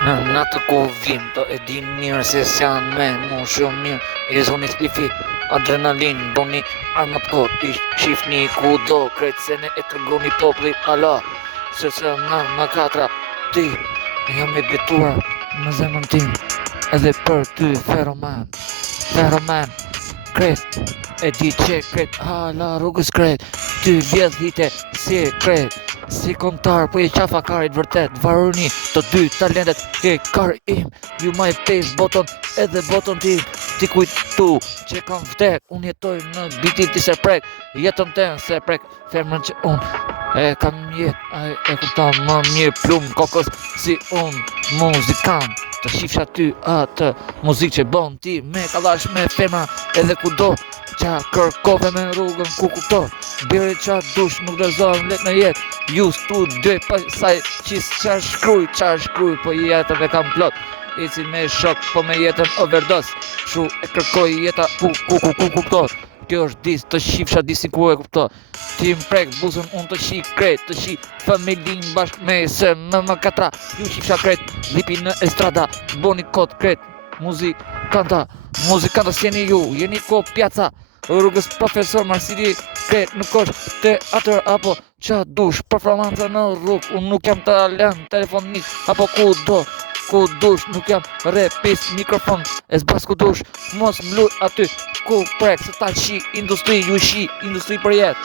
Në natë ku vim, do e din mirë se s'janë me mu shumë mirë. E zoni splifi, adrenalin, doni armat kot, i shifni ku do, kretë se ne e tërgoni popli, ala. Se në katra, ti, jam e betuar në zemën tim, edhe për ty, feroman, feroman, kret, e di që kret, hala rrugës kret, ty vjedh hite, si kret. Si kontar, po e qafa karit vërtet, varuni të dy talentet ke kar im. Ju maj pes boton edhe boton tim, ti kujtu që kam vdek, unë jetoj në bitin ti se prek, jetën ten se prek, femrën që unë e kam jet, e kuptam më mirë plumë kokës si unë muzikant. Të shifsha ty atë muzik që bon ti me kalash me femra edhe kudo qa kërkove me rrugën ku kuptor. Biri qa dush nuk dëzorën let në jet. Ju stu dy pasaj qis qa shkruj po jetën e kam plot. Ici me shok po me jetën overdose. Shu e kërkoj jeta ku kuptor. Kjo është dis të shifsha disi ku e kuptor. Ti m'prek buzën unë të shi kret, të shi familin bashk me se në më katra. Ju shifsha kret, lipi në estrada, boni kot kret, muzikanta s'jeni ju, jeni ko pjaca. Rrugës profesor Marsili kret nuk është teatër apo qa dush, performanca në rrugë, unë nuk jam talent telefonik apo ku dush, nuk jam repis mikrofon, e zbas ku dush, mos m'luj aty ku prek, se ta shi industri, ju shi industri për jetë.